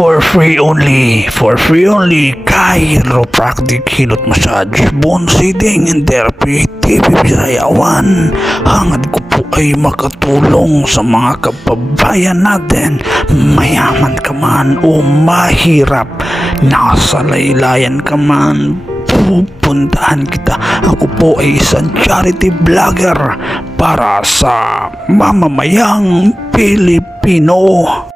For free only, chiropractic hilot massage, bone seeding, and therapy, TV Bisayawan. Hangad ko po ay makatulong sa mga kababayan natin, mayaman ka man o mahirap, nasa laylayan ka man, pupuntahan kita. Ako po ay isang charity vlogger para sa mamamayang Pilipino.